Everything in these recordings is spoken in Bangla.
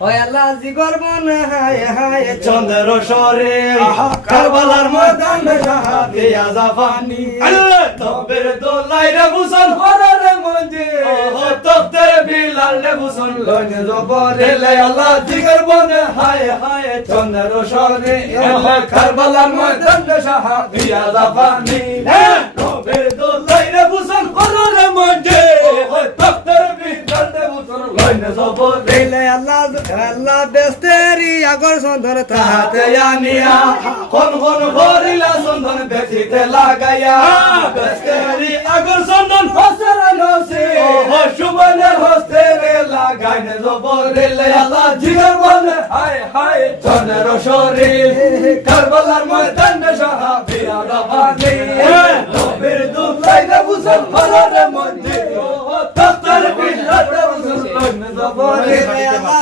ওই আল্লাহ জিগর মনে হায় হায় চন্দ্র সরে কারবালার ময়দানে শাহাদিয়া জাফানি তবের দোলাই রে বুসন হরে মঞ্জে তপ্তের বিলাল রে বুসন লইনে জবরে লে আল্লাহ জিগর মনে হায় হায় চন্দ্র সরে কারবালার ময়দানে শাহাদিয়া জাফানি তবের দোলাই রে বুসন হরে মঞ্জে তপ্তের বিলাল রে বুসন লইনে জবরে লে আল্লাহ আল্লাহ বেস্তেরি আগর সন্ধন তাহাতে আনিয়া কোন কোন ভরিলা সন্ধন বেচিতে লাগাইয়া বেস্তেরি আগর সন্ধন হসের নসে ও সুবনের হস্তে রে লাগাইনে জবরে লে আল্লাহ জিগর বলে হায় হায় চন্দ্র সরে কারবালার ময়দানে শাহাদিয়া জাফানি নবীর দুলাই রে বুসন হরে মঞ্জে তখতার বিলাল রে বুসন লইনে জবরে লে আল্লাহ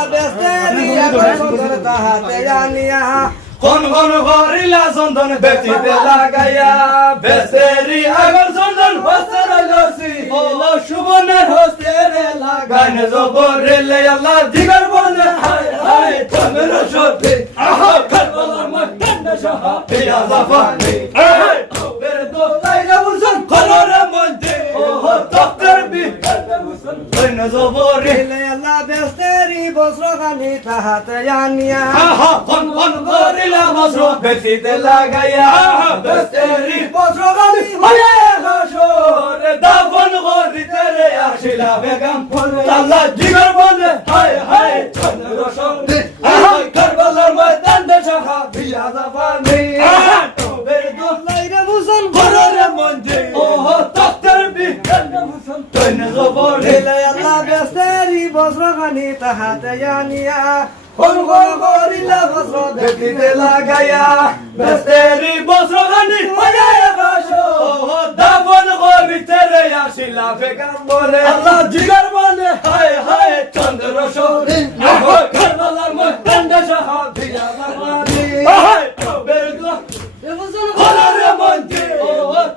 কোন কোন ভরিলা চন্দন বেচিতে লাগাইয়া বেসেরি আগর চন্দন হস্তের লসি ও সুবনের হস্তে রে লাগাইনে জবরে লে আল্লাহ জিগর বলে হায় হায় চন্দ্র সরে কারবালার ময়দানে শাহাদিয়া জাফানি বের দোলাই রে বুসন হরে মঞ্জে ও তখতার বিলাল রে বুসন লইনে জবরে লে আল্লাহ বেস্তেরি বস্ত্রখানি তাহাতে আনিয়া কোন কোন করিলা বস্ত্র বেচিতে লাগাইয়া বেস্তেরি বস্ত্রখানি হয়ে হাসর দাফন করিতে রে আসিলা বেগম আল্লাহ জিগর বলে হায় হায় চন্দ্র সরে কারবালার ময়দানে শাহাদিয়া জাফানি তবের দোলাই রে বুসন হরে মঞ্জে ও তখতার বিলাল রে বুসন লইনে জবরে লে আল্লাহ বেস্তেরি বস্ত্রখানি তাহাতে আনিয়া কোন কোন করিলা বস্ত্র বেচিতে লাগাইয়া বেস্তেরি বস্ত্রখানি হয়ে হাসর দাফন করিতে রে আসিলা বেগম বলে আল্লাহ জিগর বলে হায় হায় চন্দ্র সরে কারবালার ময়দানে শাহাদিয়া জাফানি তবের দোলাই হরে মঞ্জে ও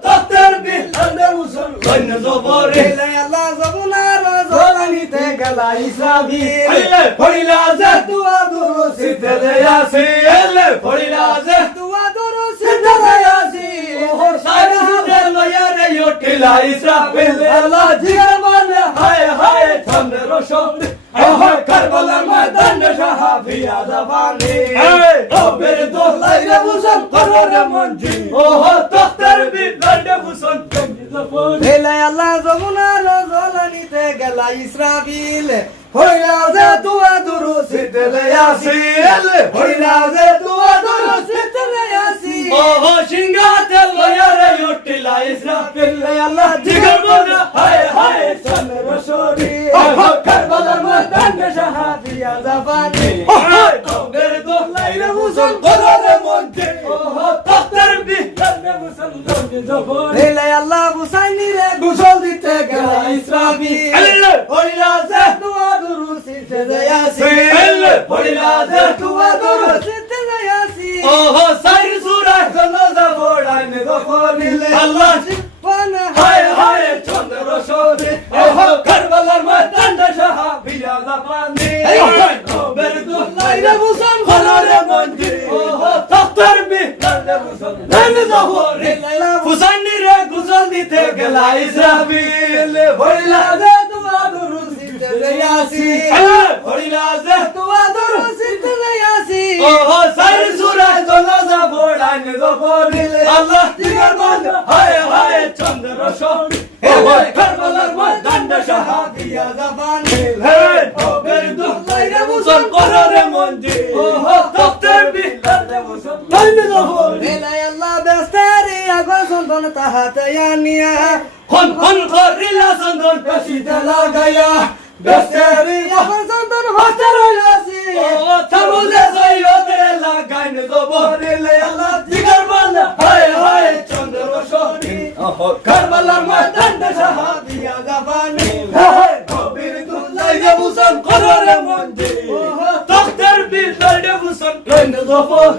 তখতার বিলাল রে বুসন লইনে জবরে লে আল্লাহ যমুনার জলানিতে গেলা ইসরাফিল পড়িলা যে তুয়া দুরুসিতে রে আসিল পড়িলা যে তুয়া দুরুসিতে রে আসিল ও সাইরে সুদে লয়া রে উঠিলা ইসরাফিল আল্লাহ জিগর বলে হায় হায় চন্দ্র সরে কারবালার ময়দানে শাহাদিয়া জাফানি তবের দোলাই রে বুসন হরে মঞ্জে ও তখতার বিলাল রে বুসন লইনে জবরে লে আল্লাহ যমুনার জলানিতে গেলা ইসরাফিল হইলা যে তুয়া দুরুসিতে রে আসিল হইলা যে তুয়া দুরুসিতে রে আসিল ও সিংহাতে লয়া রে উঠিলা ইসরাফিল আল্লাহ জিগর বলে হায় হায় চন্দ্র সরে কারবালার ময়দানে শাহাদিয়া জাফানি তবের দোলাই রে বুসন হরে মঞ্জে ও তখতার বিলাল রে বুসন লইনে জবরে লে আল্লাহ হুসাইনি রে গোসল দিতে গেলা ইসরাফিল হইলা যে তুয়া দুরুসিতে রে আসিল হইলা যে তুয়া দুরুসিতে রে আসিল ও সাইর সূরা জানাজা পড়াইনে গফরিলে আল্লাহ জিবানা হায় হায় চন্দ্র সরে কারবালার ময়দানে শাহাদিয়া জাফানি তবের দোলাই রে বুসন হরে মঞ্জে ও তখতার বিলাল রে বুসন লইনে জবরে হুসাইনি রে গোসল দিতে গেলা ইসরাফিল হইলা যে তুয়া দুরুসিতে রে আসিল হইলা যে তুয়া দুরুসিতে রে আসিল ও সাইর সূরা জানাজা পড়াইনে গফরিলে আল্লাহ জিগর বলে হায় হায় চন্দ্র সরে কারবালার ময়দানে শাহাদিয়া জাফানি তবের দোলাই রে বুসন হরে মঞ্জে ও তখতার বিলাল রে বুসন লইনে জবরে লে আল্লাহ বেস্তেরি আগর সন্ধন তাহাতে আনিয়া কোন কোন করিলা চন্দন বেচিতে লাগাইয়া বেস্তেরি আগর সন্ধন হস্তের লসি ও তাবুলে সৈয়দে লাগাইনে জবরে লে আল্লাহ জিগর বলে হায় হায় চন্দ্র সরে কারবালার ময়দানে শাহাদিয়া জাফানি তবের দোলাই রে বুসন হরে মঞ্জে ও তখতার বিলাল রে বুসন লইনে জবরে